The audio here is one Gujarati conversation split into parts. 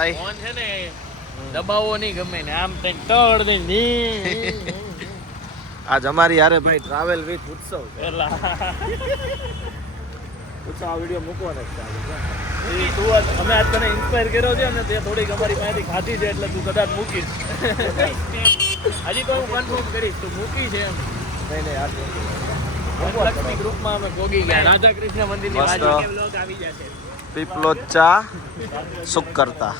ભાઈ ફોન છે ને દબાવો નહીં ગમે ને આમ કંઈક તળ દે ને આજ અમારી યારે ભાઈ ટ્રાવેલ વિથ ઉત્સવ છે. પેલા ઉત્સવ આ વિડીયો મૂકવાનો જ છે. તું અમે આજ તને ઇન્સ્પાયર કર્યો છે અને તે થોડીક અમારી પાસેથી ખાધી છે એટલે તું કદાચ મૂકીશ. હજી તો હું કન્ફર્મ કરીશ તું મૂકી છે એમ. નહીં યાર લક્ષ્મી ગ્રુપમાં અમે ભોગી ગયા રાધા કૃષ્ણ મંદિરની મસ્ત. બાજુ વ્લોગ આવી જશે. પીપલો ચા સુખ કરતા.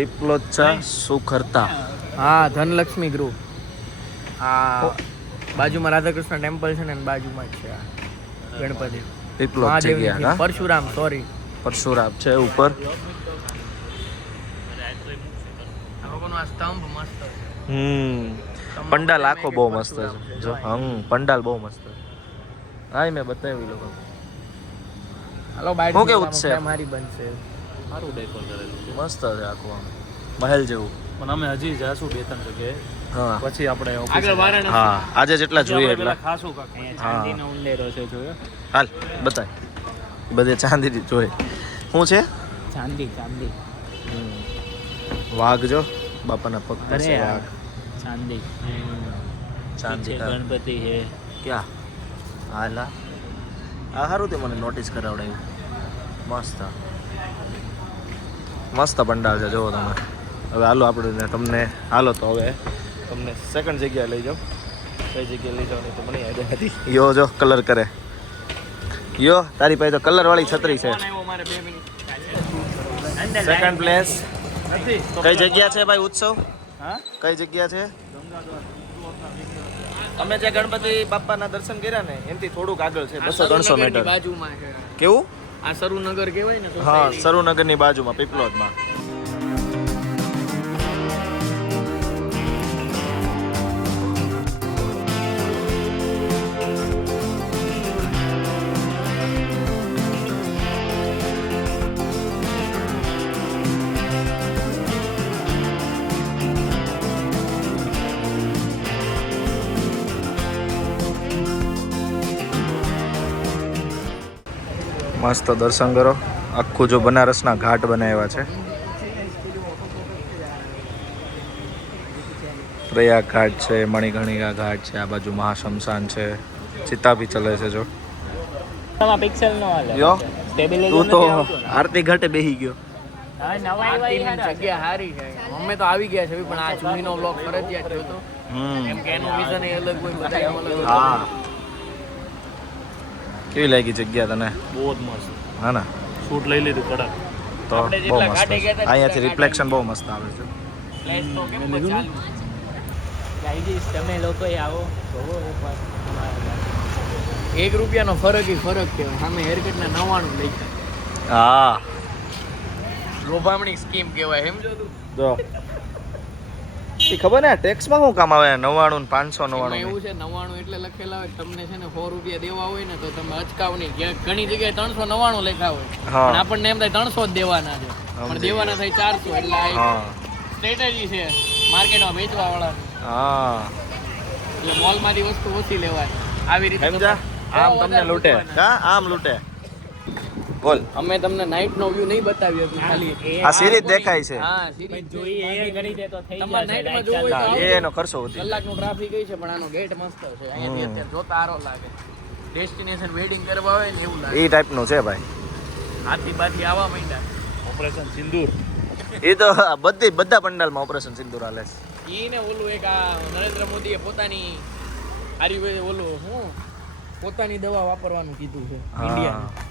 પીપલો ચા સુખ કરતા. હા ધનલક્ષ્મી ગ્રુપ. આ બાજુમાં રાધાકૃષ્ણ ટેમ્પલ છે ને એની બાજુમાં જ છે આ ગણપતિ પીપલો મહાદેવની જગ્યા થીમ. પરશુરામ સોરી પરશુરામ છે ઉપર. આ લોકોનો આ સ્તંભ મસ્ત છે. પંડાલ આખો બહુ મસ્ત છે જો. પંડાલ બહુ મસ્ત છે. હા મેં બતાવ્યું લોકો. હાલો બાઈક હું કેવું છે? મારી બનશે. સારું ડેકોર કરેલું છે મસ્ત છે આખું આમ મહેલ જેવું. પણ અમે હજી જાશું 2-3 જગ્યાએ હા પછી આપણે આગળ વારાણસી. હા આજે જેટલા જોઈએ એટલા. ખાશું કાક અહીંયા હા. ચાંદીનો ઉંદેરો છે જોયો. હાલ બતાય બધે ચાંદી જોઈએ. શું છે? ચાંદી વાઘ જો બાપાના પગ પાસે અરે વાઘ. ચાંદી ચાંદી પીછે ગણપતિ છે. ક્યાં હાલા આ સારું તે મને નોટિસ કરાવડાવ્યું. મસ્ત મસ્ત પંડાલ છે જુઓ તમે. હવે હાલો આપણે તમને હાલો તો હવે તમને સેકન્ડ જગ્યાએ લઈ જાઓ. કઈ જગ્યાએ લઈ જવાની તો મને યાદ નથી. યો જો કલર કરે. યો તારી પાસે તો કલર વાળી છત્રી છે. ફોન આવ્યો મારે 2 મિનિટ. સેકન્ડ પ્લેસ કઈ જગ્યા છે ભાઈ ઉત્સવ? હા કઈ જગ્યા છે? અમે જે ગણપતિ બાપાના દર્શન કર્યા ને એનાથી થોડુંક આગળ છે 200-300 મીટર. બાજુમાં છે. કેવું? આ સરુનગર કહેવાય ને હા society. સરુનગરની બાજુમાં પીપલોદમાં. મસ્ત દર્શન કરો. આખું જો બનારસના ઘાટ બનાવ્યા છે. પ્રયાગ ઘાટ છે, મણિકર્ણિકા ઘાટ છે, આ બાજુ મહાશમશાન છે, ચિતા બી ચલે છે જો. આમાં પિક્સેલ નો હાલે. યો સ્ટેબિલાઇઝર તું તો નથી આવતું ને. આરતી ઘાટે બેહી ગયો. હા નવાઈ જગ્યા હારી છે. અમે તો આવી ગયા છે પણ આ જૂનીનો વ્લોગ ફરજિયાત જોતો. કેમ કે એનું વિઝન એ અલગ હોય બધા અલગ હોય. હા કેવી લાગી જગ્યા તને? બહુ જ મસ્ત હા ના શૂટ લઈ લીધું કડક. તો આપણે બહુ જેટલા મસ્ત ઘાટે ગયા છે. હતા અહીંયાથી રિફ્લેક્શન બહુ મસ્ત આવે છે. ફ્લેશ તો કેમ ચાલુ ગાઈસ તમે લોકોએ આવો જોવો એકવાર. 1 રૂપિયાનો ફરક કહેવાય. સામે હેરકટના 99 લઈ હા લોભામણી સ્કીમ કહેવાય સમજો તું. જો એ ખબર ને ટેક્સમાં શું કામ આવે 99 ને 599 એમાં એવું છે 99 એટલે લખેલા હોય તમને છે ને 100 રૂપિયા દેવા હોય ને તો તમે અચકાવ નહીં. ઘણી જગ્યાએ 399 લખ્યા હોય હા. પણ આપણને એમ થાય 300 જ દેવાના છે પણ સમજી દેવાના થાય 400 એટલે આ એક હા સ્ટ્રેટેજી છે માર્કેટમાં વેચવા વાળા. હા એટલે મોલમાંથી વસ્તુ ઓછી લેવાય આવી રીતે સમજા? આમ તમને લૂંટે. હા આમ લૂંટે. બોલ અમે તમને નાઈટ નો વ્યૂ નહીં બતાવ્યો ખાલી આ સિરીઝ દેખાય છે. હા સીરીઝ જોઈએ કરી દે તો થઈ તમારે નાઈટમાં જોવું હોય તો એ એનો ખર્ચો વધી. કલાકનું ટ્રાફિક છે પણ આનો ગેટ મસ્ત છે અહીંયાથી અત્યારે જોતા આરો લાગે. ડેસ્ટિનેશન વેડિંગ કરવા હોય ને એવું લાગે. એ ટાઈપનું છે ભાઈ. હાથી બાથી આવવા માંડ્યા. ઓપરેશન સિંદૂર એ તો બધા પંડાલમાં ઓપરેશન સિંદૂર હાલે છે. ઈ ને ઓલું એક આ નરેન્દ્ર મોદીએ પોતાની આયુર્વેદ ઓલું હું પોતાની દવા વાપરવાનું કીધું છે ઇન્ડિયા.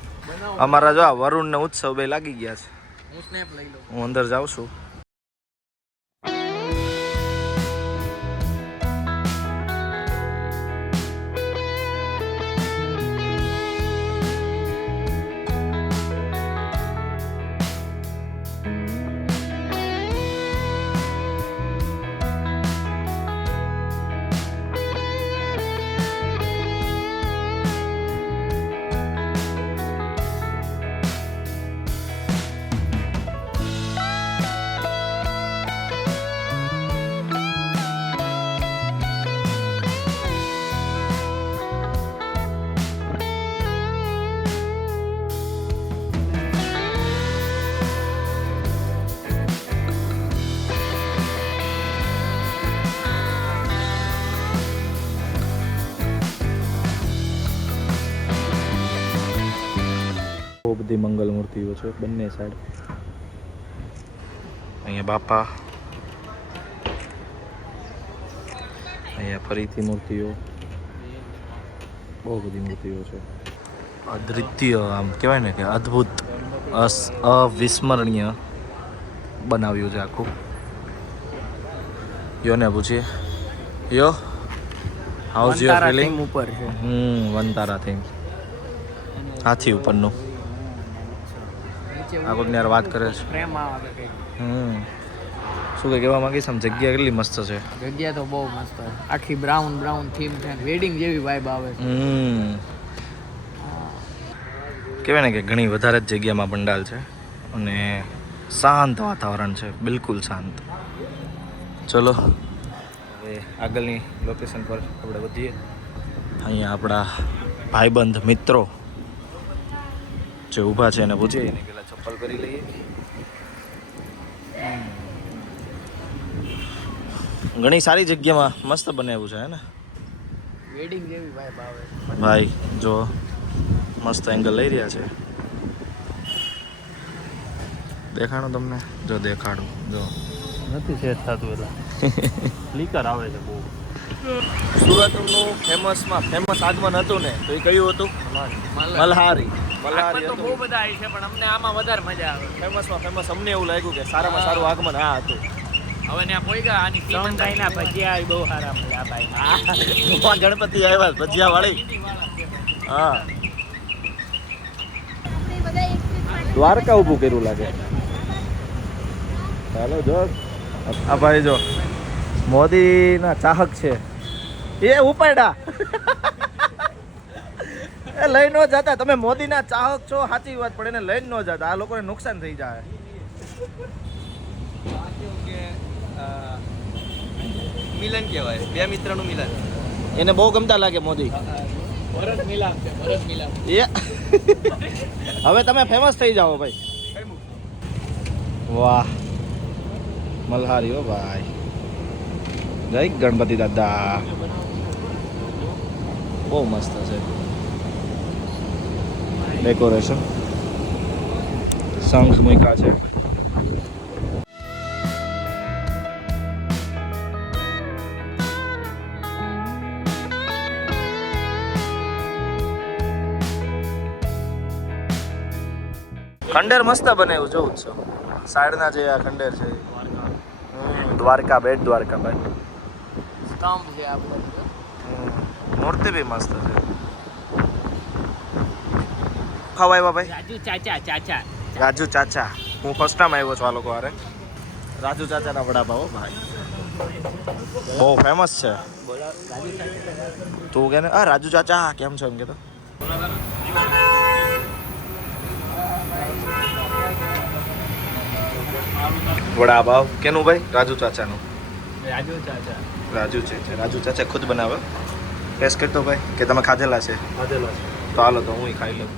અમારા જો આ વરુણ ને ઉત્સવ બે લાગી ગયા છે. હું સ્નેપ લઈ લઉં. હું અંદર જાઉં છું. બધી મંગલ મૂર્તિઓ છે બંને સાઈડ. અહીંયા બાપા, અહીંયા ફરીથી મૂર્તિઓ, બહુ બધી મૂર્તિઓ છે. અદ્વિતીય આમ કહેવાય ને કે અદ્ભુત, અવિસ્મરણીય બનાવ્યું છે આખું. યોને પૂછીએ, યો હાઉઝ યોર ફીલિંગ? ઉપર છે. વનતારા થીમ, હાથી ઉપરનું. આ કોઈક યાર વાત કરે છે. પ્રેમ આવે કંઈક. શું કંઈ કહેવા માંગીશ? આમ જગ્યા કેટલી મસ્ત છે. જગ્યા તો બહુ મસ્ત છે. આખી બ્રાઉન થીમ છે, વેડિંગ જેવી વાઇબ આવે છે. કહેવાય ને કે ઘણી વધારે જ જગ્યામાં પંડાલ છે અને શાંત વાતાવરણ છે, બિલકુલ શાંત. ચલો હવે આગળની લોકેશન પર આપણે વધીએ. અહીંયા આપણા ભાઈબંધ મિત્રો જે ઊભા છે એને પૂછીએ, એને પહેલાં ચપ્પલ પહેરી લઈએ. ઘણી સારી જગ્યામાં મસ્ત બનાવ્યું છે હે ને? વેડિંગ જેવી વાઇબ આવે. ભાઈ જો મસ્ત એંગલ લઈ રહ્યા છે. દેખાડું તમને? જો દેખાડું, જો નથી સેટ થતું એટલે ફ્લિકર આવે છે બહુ. સુરતનું ફેમસ આગમન હતું ને, તો એ કયું હતું? મલ્હારી. મલ્હારી તો બહુ હતું બધા આવી છે, પણ અમને આમાં વધારે મજા આવે. ફેમસ. અમને એવું લાગ્યું કે સારામાં સારું આગમન આ હતું. હવે ત્યાં કોઈ ગયા આની ત્રણભાઈના ભજીયા બહુ સારા મળ્યા ભાઈ. ગણપતિ આવ્યા ભજીયા વાળી. હા, દ્વારકા ઊભું કર્યું લાગે. ચાલો જો આ ભાઈ જો મોદીના ચાહક છે. એ ઉપાડ્યા. એ લઈ ન જતા. તમે મોદીના ચાહક છો સાચી વાત, પણ એને લઈને ન જતા. આ લોકોને નુકસાન થઈ જાય. મિલન કહેવાય, બે મિત્રનું મિલન. એને બહુ ગમતા લાગે મોદી. ભરત મિલાપ છે, ભરત મિલાપ. એ હવે તમે ફેમસ થઈ જાઓ ભાઈ. વાહ, મલ્હારી હો ભાઈ. જય ગણપતિ દાદા. બહુ મસ્ત છે ડેકોરેશન. શંખ મૂક્યા છે. ખંડેર મસ્ત બનાવ્યું જો ઉત્સવ. સાઈડના જે આ ખંડેર છે, દ્વારકા, બેટ દ્વારકા ભાઈ. સ્તંભ છે આપણે. મૂર્તિ બી મસ્ત છે. ખાવા આવ્યા ભાઈ? રાજુ ચાચા. હું ફર્સ્ટ ટાઈમ આવ્યો છું આ લોકો હારે. રાજુ ચાચાના વડાપાવ હો ભાઈ, બહુ ફેમસ છે. તું કે ને આ રાજુ ચાચા કેમ છો એમ કે તો. વડાપાવ કેનું ભાઈ? રાજુ ચાચાનું. રાજુ ચાચા ખુદ બનાવે. ટેસ્ટ કરતો ભાઈ કે તમે ખાધેલા છે? ખાધેલા છે. તો હાલો તો હું ખાઈ લઉં.